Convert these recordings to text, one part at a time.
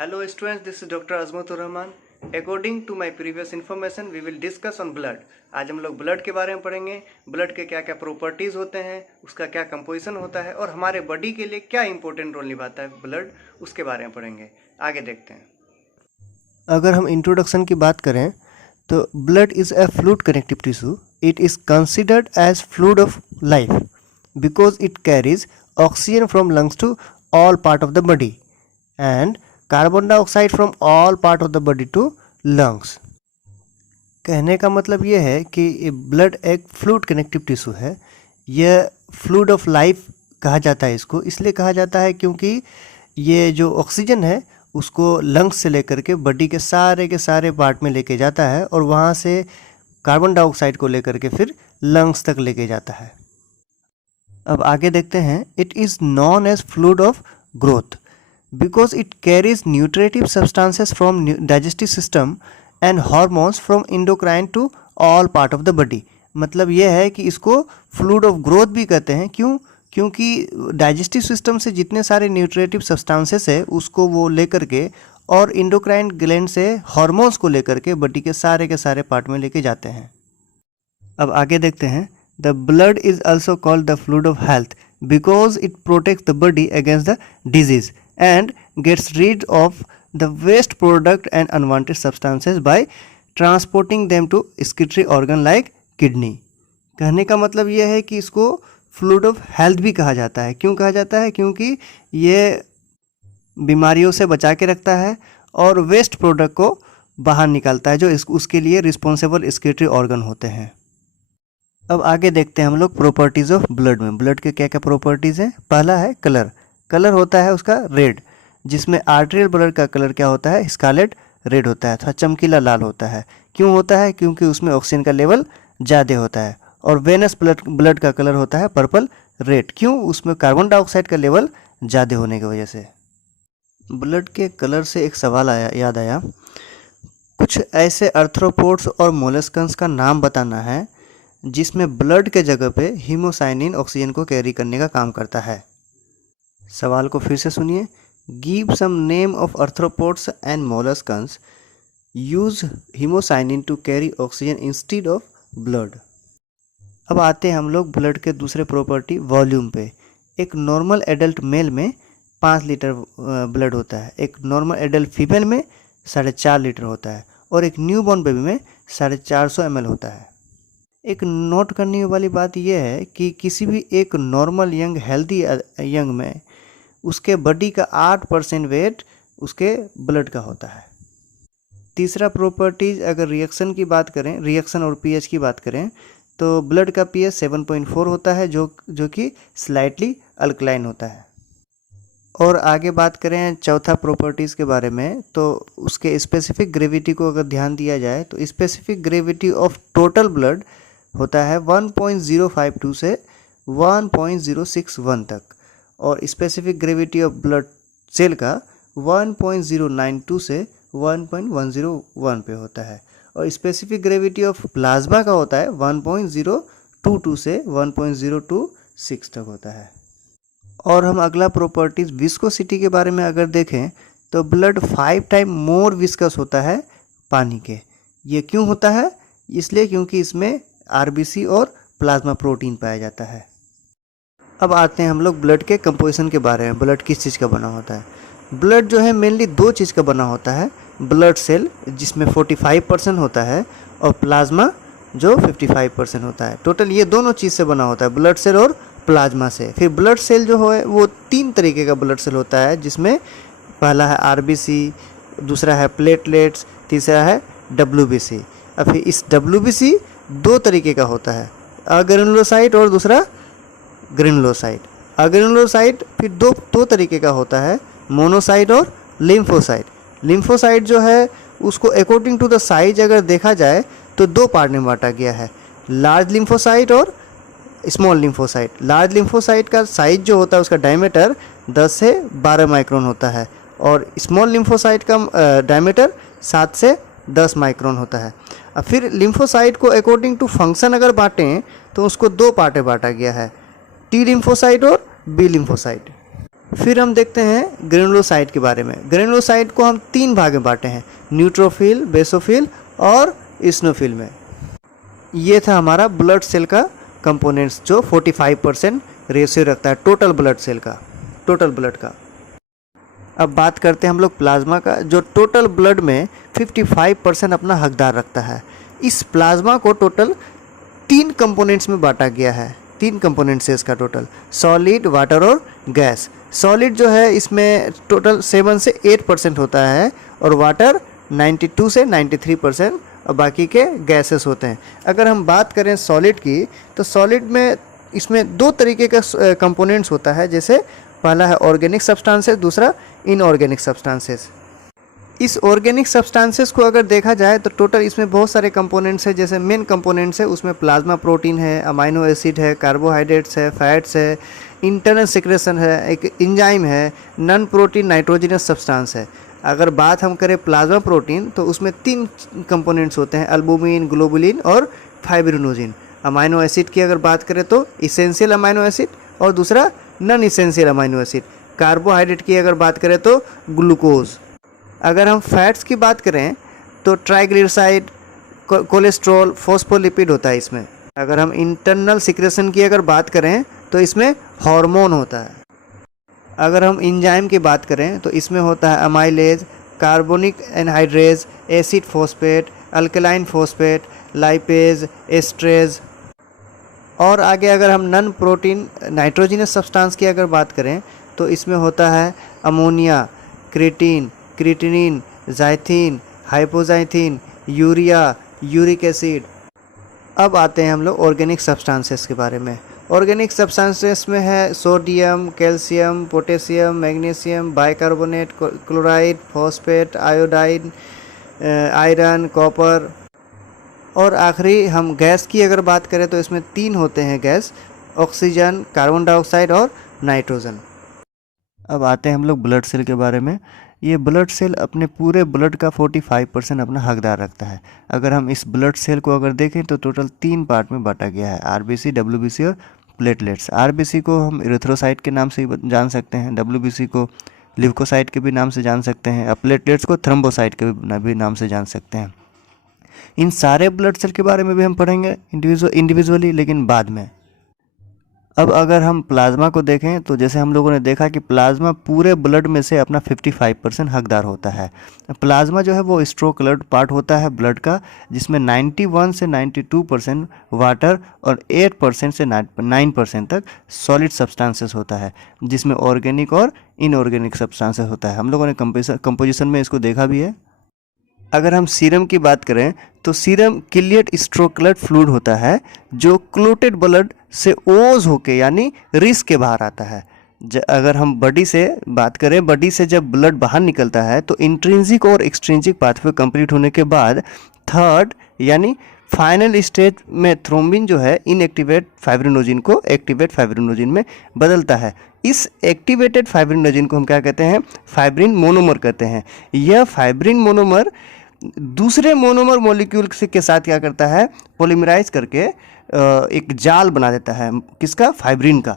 Hello students, this is Dr. Azmatur Rahman. According to my previous information, we will discuss on blood. आज हम लोग blood के बारे में पढ़ेंगे। ब्लड के क्या क्या प्रॉपर्टीज़ होते हैं, उसका क्या कंपोजिशन होता है और हमारे बॉडी के लिए क्या इंपॉर्टेंट रोल निभाता है ब्लड, उसके बारे में पढ़ेंगे। आगे देखते हैं। अगर हम इंट्रोडक्शन की बात करें तो blood is a fluid connective tissue. It is considered as fluid of life because it carries oxygen from lungs to all part of the body and carbon dioxide from all part of the body to lungs. कहने का मतलब ये है कि blood एक fluid connective tissue है। यह fluid of life कहा जाता है इसको, इसलिए कहा जाता है क्योंकि ये जो ऑक्सीजन है उसको लंग्स से लेकर के बॉडी के सारे पार्ट में लेके जाता है और वहाँ से कार्बन डाइऑक्साइड को लेकर के फिर लंग्स तक लेके जाता है। अब आगे देखते हैं। It is known as fluid of growth because it carries nutritive substances from digestive system and hormones from endocrine to all part of the body। मतलब यह है कि इसको फ्लूइड ऑफ ग्रोथ भी कहते हैं। क्योंकि डाइजेस्टिव सिस्टम से जितने सारे न्यूट्रिटिव सब्सटेंसेस है उसको वो लेकर के और इंडोक्राइन ग्लैंड से हार्मोन्स को लेकर के बॉडी के सारे पार्ट में लेके जाते हैं। अब आगे देखते हैं। The blood is also called the fluid of health because it protects the body against the disease and gets rid of the waste product and unwanted substances by transporting them to excretory organ like kidney। कहने का मतलब यह है कि इसको fluid of health भी कहा जाता है। क्यों कहा जाता है? क्योंकि ये बीमारियों से बचा के रखता है और वेस्ट प्रोडक्ट को बाहर निकालता है जो उसके लिए रिस्पॉन्सिबल एक्सक्रीटरी ऑर्गन होते हैं। अब आगे देखते हैं हम लोग प्रॉपर्टीज़ ऑफ ब्लड में। ब्लड के क्या क्या प्रॉपर्टीज़ हैं? पहला है कलर। कलर होता है उसका रेड, जिसमें आर्टेरियल ब्लड का कलर क्या होता है? स्कारलेट रेड होता है, थोड़ा चमकीला लाल होता है। क्यों होता है? क्योंकि उसमें ऑक्सीजन का लेवल ज़्यादा होता है। और वेनस ब्लड का कलर होता है पर्पल रेड। क्यों? उसमें कार्बन डाइऑक्साइड का लेवल ज़्यादा होने की वजह से। ब्लड के कलर से एक सवाल याद आया। कुछ ऐसे अर्थ्रोपोड्स और मोलस्कन्स का नाम बताना है जिसमें ब्लड के जगह पे हीमोसाइनिन ऑक्सीजन को कैरी करने का काम करता है। सवाल को फिर से सुनिए। Give some name of arthropods and molluscs use haemocyanin to carry oxygen instead of blood. अब आते हैं हम लोग ब्लड के दूसरे प्रॉपर्टी वॉल्यूम पे। एक नॉर्मल एडल्ट मेल में 5 लीटर ब्लड होता है, एक नॉर्मल एडल्ट फीमेल में 4.5 लीटर होता है और एक न्यूबॉर्न बेबी में 450 ml होता है। एक नोट करने वाली बात यह है कि किसी भी एक नॉर्मल यंग हेल्दी यंग में उसके बॉडी का 8% वेट उसके ब्लड का होता है। तीसरा प्रॉपर्टीज अगर रिएक्शन की बात करें, रिएक्शन और पीएच की बात करें तो ब्लड का पीएच 7.4 होता है जो कि स्लाइटली अल्कलाइन होता है। और आगे बात करें चौथा प्रॉपर्टीज़ के बारे में तो उसके स्पेसिफिक ग्रेविटी को अगर ध्यान दिया जाए तो specific gravity of total blood होता है 1.052 से 1.061 तक और specific gravity of blood cell का 1.092 से 1.101 पे होता है और स्पेसिफिक ग्रेविटी ऑफ प्लाज्मा का होता है 1.022 से 1.026 तक होता है। और हम अगला प्रॉपर्टीज़ विस्कोसिटी के बारे में अगर देखें तो ब्लड 5 टाइम मोर विस्कस होता है पानी के। ये क्यों होता है? इसलिए क्योंकि इसमें आरबीसी और प्लाज्मा प्रोटीन पाया जाता है। अब आते हैं हम लोग ब्लड के कंपोजिशन के बारे में। ब्लड किस चीज़ का बना होता है? ब्लड जो है मेनली 2 चीज़ का बना होता है। ब्लड सेल जिसमें 45% होता है और प्लाज्मा जो 55% होता है। टोटल ये दोनों चीज़ से बना होता है, ब्लड सेल और प्लाज्मा से। फिर ब्लड सेल जो है वो 3 तरीके का ब्लड सेल होता है जिसमें पहला है आरबीसी, दूसरा है प्लेटलेट्स, तीसरा है डब्ल्यूबीसी। अब फिर इस डब्ल्यूबीसी 2 तरीके का होता है, अग्रेनुलोसाइट और दूसरा ग्रेनुलोसाइट। अग्रेनुलोसाइट फिर दो तरीके का होता है, मोनोसाइट और लिम्फोसाइट। लिम्फोसाइट जो है उसको अकॉर्डिंग टू द साइज अगर देखा जाए तो 2 पार्ट में बांटा गया है, लार्ज लिम्फोसाइट और स्मॉल लिम्फोसाइट। लार्ज लिम्फोसाइट का साइज जो होता है उसका डायमीटर 10 से 12 माइक्रोन होता है और स्मॉल लिम्फोसाइट का डायमीटर 7 से 10 माइक्रोन होता है। अब फिर लिम्फोसाइट को अकॉर्डिंग टू फंक्शन अगर बांटें तो उसको 2 पार्ट में बांटा गया है, टी लिम्फोसाइट और बी लिम्फोसाइट। फिर हम देखते हैं ग्रेनुलोसाइट के बारे में। ग्रेनुलोसाइट को हम 3 भाग में बांटे हैं, न्यूट्रोफिल, बेसोफिल और इस्नोफिल में। ये था हमारा ब्लड सेल का कंपोनेंट्स जो 45% रेशियो रखता है टोटल ब्लड सेल का, टोटल ब्लड का। अब बात करते हैं हम लोग प्लाज्मा का, जो टोटल ब्लड में 55% अपना हकदार रखता है। इस प्लाज्मा को टोटल 3 कंपोनेंट्स में बांटा गया है। 3 कंपोनेंट्स है इसका टोटल, सॉलिड, वाटर और गैस। सॉलिड जो है इसमें टोटल 7 से 8% होता है और वाटर 92 से 93% और बाकी के गैसेस होते हैं। अगर हम बात करें सॉलिड की, तो सॉलिड में इसमें 2 तरीके का कंपोनेंट्स होता है, जैसे पहला है ऑर्गेनिक सब्सटेंसेस, दूसरा इनऑर्गेनिक सब्सटेंसेस। इस ऑर्गेनिक सब्सटेंसेस को अगर देखा जाए तो टोटल इसमें बहुत सारे कंपोनेंट्स हैं। जैसे मेन कंपोनेंट्स है उसमें प्लाज्मा प्रोटीन है, अमाइनो एसिड है, कार्बोहाइड्रेट्स है, फैट्स है, इंटरनल सिक्रेशन है, एक एंजाइम है, नॉन प्रोटीन नाइट्रोजनस सब्सटेंस है। अगर बात हम करें प्लाज्मा प्रोटीन तो उसमें 3 कंपोनेंट्स होते हैं, अल्बुमिन, ग्लोबुलिन और फाइब्रिनोजिन। अमाइनो एसिड की अगर बात करें तो इसेंशियल अमाइनो एसिड और दूसरा non essential amino acid. Carbohydrate की अगर बात करें तो ग्लूकोज। अगर हम फैट्स की बात करें तो ट्राइग्लिसराइड, कोलेस्ट्रॉल, फॉस्फोलिपिड होता है इसमें। अगर हम इंटरनल सिक्रेशन की अगर बात करें तो इसमें हार्मोन होता है। अगर हम एंजाइम की बात करें तो इसमें होता है amylase, carbonic anhydrase, acid phosphate, alkaline phosphate, lipase, esterase. और आगे अगर हम नॉन प्रोटीन नाइट्रोजनस सब्सटेंस की अगर बात करें तो इसमें होता है ammonia, creatine, creatinine, xanthine, hypoxanthine, urea, uric acid. अब आते हैं हम लोग ऑर्गेनिक सब्सटेंसेस के बारे में। ऑर्गेनिक सब्सटेंसेस में है sodium, calcium, potassium, magnesium, bicarbonate, chloride, phosphate, iodine, iron, copper. और आखिरी हम गैस की अगर बात करें तो इसमें 3 होते हैं गैस, ऑक्सीजन, कार्बन डाइऑक्साइड और नाइट्रोजन। अब आते हैं हम लोग ब्लड सेल के बारे में। ये ब्लड सेल अपने पूरे ब्लड का 45% अपना हकदार रखता है। अगर हम इस ब्लड सेल को अगर देखें तो टोटल 3 पार्ट में बांटा गया है, आरबीसी, डब्ल्यूबीसी और प्लेटलेट्स। आरबीसी को हम इरिथ्रोसाइट के नाम से जान सकते हैं, डब्ल्यूबीसी को ल्यूकोसाइट के भी नाम से जान सकते हैं और प्लेटलेट्स को थ्रोम्बोसाइट के भी नाम से जान सकते हैं। इन सारे ब्लड सेल के बारे में भी हम पढ़ेंगे इंडिविजुअली, लेकिन बाद में। अब अगर हम प्लाज्मा को देखें तो जैसे हम लोगों ने देखा कि प्लाज्मा पूरे ब्लड में से अपना 55% हकदार होता है। प्लाज्मा जो है वो स्ट्रोकलर्ड पार्ट होता है ब्लड का, जिसमें 91 से 92% वाटर और 8% से 9% तक सॉलिड सब्सटेंसेस होता है, जिसमें ऑर्गेनिक और इनऑर्गेनिक सब्सटेंसेस होता है। हम लोगों ने कंपोजिशन में इसको देखा भी है। अगर हम सीरम की बात करें तो सीरम क्लियट स्ट्रोकलर्ड फ्लूइड होता है जो क्लोटेड ब्लड से ओज होके यानी रिस के बाहर आता है। अगर हम बॉडी से बात करें, बॉडी से जब ब्लड बाहर निकलता है तो इंट्रिंसिक और एक्सट्रिंसिक पाथवे कंप्लीट होने के बाद थर्ड यानी फाइनल स्टेज में थ्रोम्बिन जो है इनएक्टिवेट फाइब्रिनोजिन को एक्टिवेट फाइब्रिनोजिन में बदलता है। इस एक्टिवेटेड फाइब्रिनोजिन को हम क्या कहते हैं? फाइब्रिन मोनोमर कहते हैं। यह फाइब्रिन मोनोमर दूसरे मोनोमर मॉलिक्यूल के साथ क्या करता है? पॉलीमराइज करके एक जाल बना देता है, किसका? फाइब्रिन का।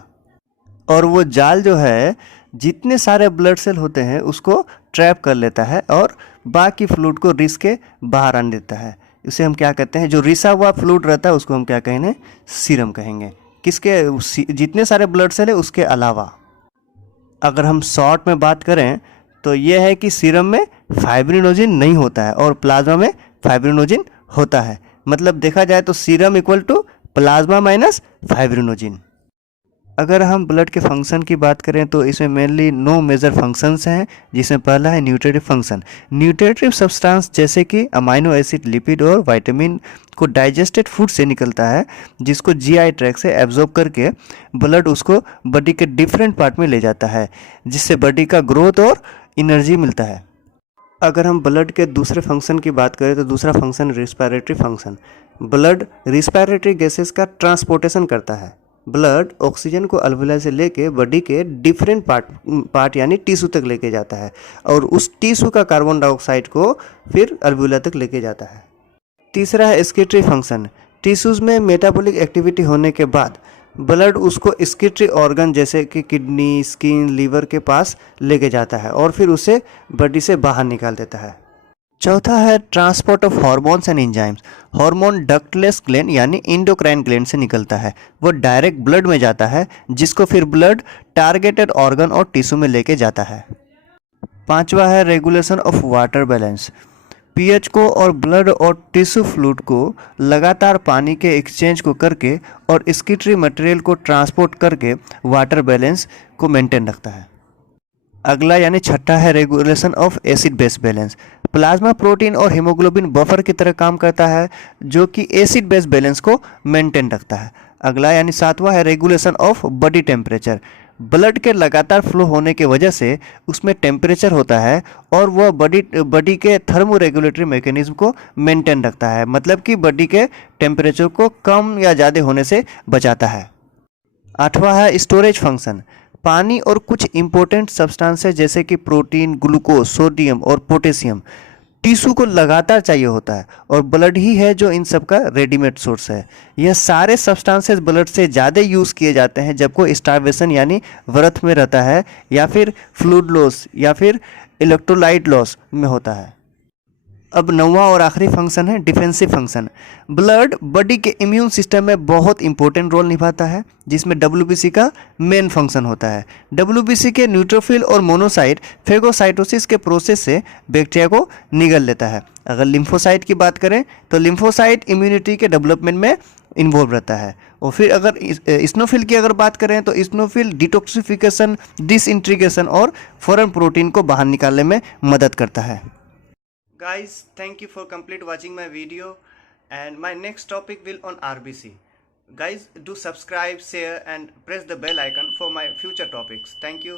और वो जाल जो है जितने सारे ब्लड सेल होते हैं उसको ट्रैप कर लेता है और बाकी फ्लूइड को रिस के बाहर आने देता है। इसे हम क्या कहते हैं? जो रिसा हुआ फ्लूइड रहता है उसको हम क्या कहेंगे? सीरम कहेंगे। किसके? जितने सारे ब्लड सेल है उसके अलावा। अगर हम शॉर्ट में बात करें तो यह है कि सीरम में फाइब्रिनोजिन नहीं होता है और प्लाज्मा में फाइब्रिनोजिन होता है। मतलब देखा जाए तो serum equal to plasma minus fibrinogen. अगर हम ब्लड के फंक्शन की बात करें तो इसमें मेनली 9 मेजर फंक्शंस हैं, जिसमें पहला है न्यूट्रिटिव फंक्शन। न्यूट्रिटिव सब्सटेंस जैसे कि अमाइनो एसिड, लिपिड और विटामिन को डाइजेस्टेड फूड से निकलता है, जिसको जीआई ट्रैक्ट से एब्जॉर्ब करके ब्लड उसको बॉडी के डिफरेंट पार्ट में ले जाता है, जिससे बॉडी का ग्रोथ और एनर्जी मिलता है। अगर हम ब्लड के दूसरे फंक्शन की बात करें तो दूसरा function respiratory function. Blood respiratory gases का ट्रांसपोर्टेशन करता है। ब्लड ऑक्सीजन को अल्वुलाई से लेके बॉडी के डिफरेंट पार्ट यानी टिश्यू तक लेके जाता है और उस टिश्यू का कार्बन डाइऑक्साइड को फिर अल्वुलाई तक लेके जाता है। तीसरा है एक्सक्रीटरी फंक्शन। टिश्यूज़ में मेटाबॉलिक एक्टिविटी होने के बाद ब्लड उसको स्किटरी ऑर्गन जैसे कि किडनी, स्किन, लीवर के पास लेके जाता है और फिर उसे बॉडी से बाहर निकाल देता है। चौथा है transport of hormones and enzymes. Hormone ductless gland यानी इंडोक्राइन ग्लैंड से निकलता है, वो डायरेक्ट ब्लड में जाता है, जिसको फिर ब्लड टारगेटेड ऑर्गन और टिश्यू में लेके जाता है। पांचवा है regulation of water balance. PH को और ब्लड और टिश्यू फ्लूइड को लगातार पानी के एक्सचेंज को करके और स्किटरी मटेरियल को ट्रांसपोर्ट करके वाटर बैलेंस को मेंटेन रखता है। अगला यानी छठा है regulation of acid base balance. Plasma protein और हीमोग्लोबिन बफर की तरह काम करता है, जो कि एसिड बेस बैलेंस को मेंटेन रखता है। अगला यानी सातवां है regulation of body temperature. Blood के लगातार फ्लो होने की वजह से उसमें टेम्परेचर होता है और वह बॉडी के थर्मो रेगुलेटरी मैकेनिज्म को मेंटेन रखता है, मतलब कि बॉडी के टेम्परेचर को कम या ज़्यादा होने से बचाता है। आठवां है स्टोरेज फंक्शन। पानी और कुछ इंपॉर्टेंट सब्सटेंसेस जैसे कि प्रोटीन, ग्लूकोज, सोडियम और पोटेशियम टिश्यू को लगातार चाहिए होता है और ब्लड ही है जो इन सब का रेडीमेड सोर्स है। यह सारे सब्सटेंसेस ब्लड से ज़्यादा यूज़ किए जाते हैं जब कोई स्टार्वेशन यानी व्रत में रहता है या फिर फ्लूइड लॉस या फिर इलेक्ट्रोलाइट लॉस में होता है। अब नौवां और आखिरी फंक्शन है डिफेंसिव फंक्शन। ब्लड बॉडी के इम्यून सिस्टम में बहुत इंपॉर्टेंट रोल निभाता है, जिसमें डब्ल्यूबीसी का मेन फंक्शन होता है। डब्ल्यूबीसी के न्यूट्रोफिल और मोनोसाइट फेगोसाइटोसिस के प्रोसेस से बैक्टीरिया को निगल लेता है। अगर लिम्फोसाइट की बात करें तो लिम्फोसाइट इम्यूनिटी के डेवलपमेंट में इन्वॉल्व रहता है। और फिर अगर इस्नोफिल की अगर बात करें तो इस्नोफिल डिटॉक्सिफिकेशन, डिसइंटीग्रेशन और फॉरेन प्रोटीन को बाहर निकालने में मदद करता है। Guys, thank you for complete watching my video, and my next topic will on RBC. Guys, do subscribe, share and press the bell icon for my future topics. Thank you.